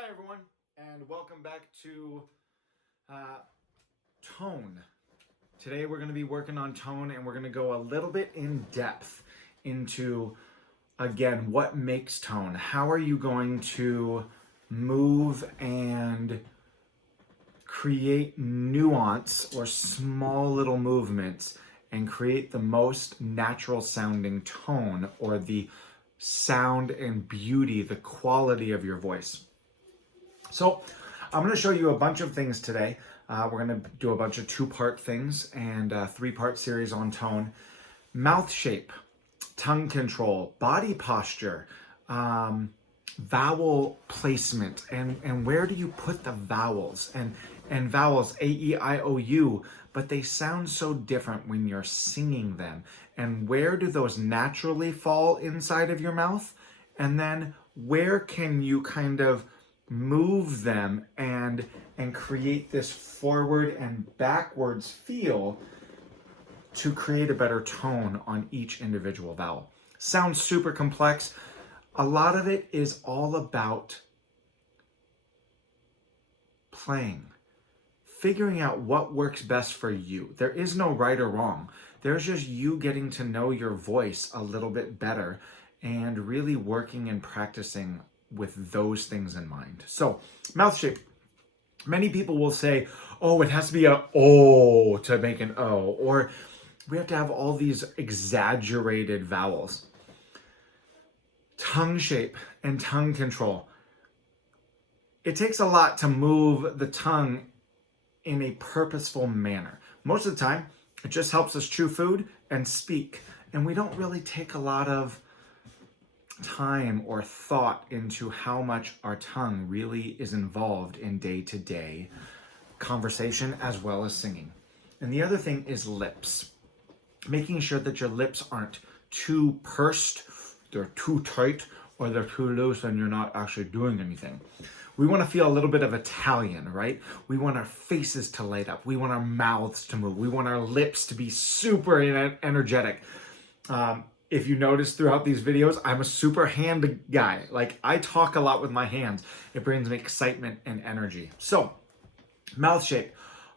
Hi everyone, and welcome back to tone. Today we're going to be working on tone, and we're going to go a little bit in depth into, again, what makes tone. How are you going to move and create nuance or small little movements and create the most natural sounding tone, or the sound and beauty, the quality of your voice. So I'm going to show you a bunch of things today. We're going to do a bunch of two-part things and a three-part series on tone. Mouth shape, tongue control, body posture, vowel placement, and where do you put the vowels? And vowels, A, E, I, O, U, but they sound so different when you're singing them. And where do those naturally fall inside of your mouth? And then where can you kind of move them and create this forward and backwards feel to create a better tone on each individual vowel? Sounds super complex. A lot of it is all about playing, figuring out what works best for you. There is no right or wrong. There's just you getting to know your voice a little bit better and really working and practicing with those things in mind. So, mouth shape. Many people will say, oh, it has to be a O to make an O, or we have to have all these exaggerated vowels. Tongue shape and tongue control. It takes a lot to move the tongue in a purposeful manner. Most of the time, it just helps us chew food and speak, and we don't really take a lot of time or thought into how much our tongue really is involved in day-to-day conversation as well as singing. And the other thing is lips. Making sure that your lips aren't too pursed, they're too tight, or they're too loose and you're not actually doing anything. We want to feel a little bit of Italian, right? We want our faces to light up. We want our mouths to move. We want our lips to be super energetic. If you notice throughout these videos, I'm a super hand guy. Like, I talk a lot with my hands. It brings me excitement and energy. So, mouth shape.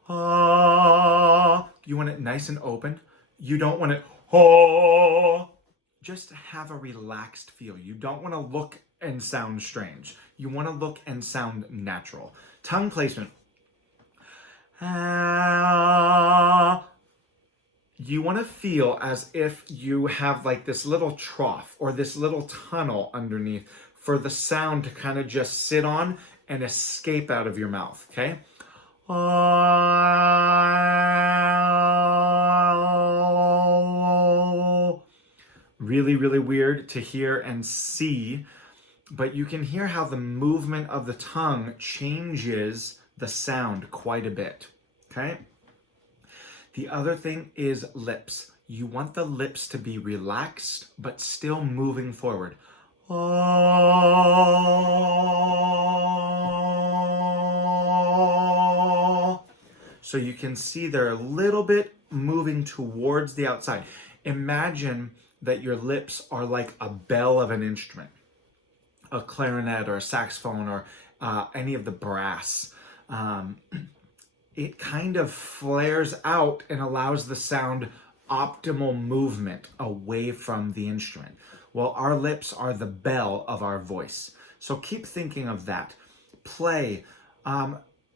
You want it nice and open. You don't want it, just have a relaxed feel. You don't want to look and sound strange. You want to look and sound natural. Tongue placement. You want to feel as if you have like this little trough or this little tunnel underneath for the sound to kind of just sit on and escape out of your mouth, okay? Really, really weird to hear and see, but you can hear how the movement of the tongue changes the sound quite a bit, okay? The other thing is lips. You want the lips to be relaxed, but still moving forward. So you can see they're a little bit moving towards the outside. Imagine that your lips are like a bell of an instrument, a clarinet or a saxophone or any of the brass. It kind of flares out and allows the sound optimal movement away from the instrument. Well, our lips are the bell of our voice. So keep thinking of that. Play.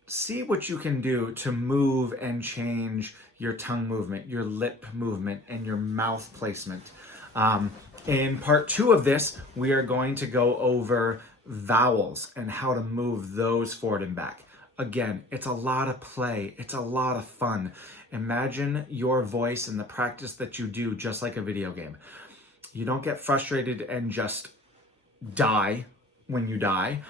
See what you can do to move and change your tongue movement, your lip movement, and your mouth placement. In part 2 of this, we are going to go over vowels and how to move those forward and back. Again, it's a lot of play. It's a lot of fun. Imagine your voice and the practice that you do just like a video game. You don't get frustrated and just die when you die.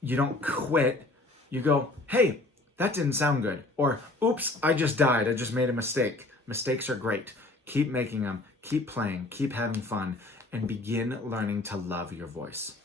You don't quit. You go, hey, that didn't sound good. Or, oops, I just died. I just made a mistake. Mistakes are great. Keep making them. Keep playing. Keep having fun. And begin learning to love your voice.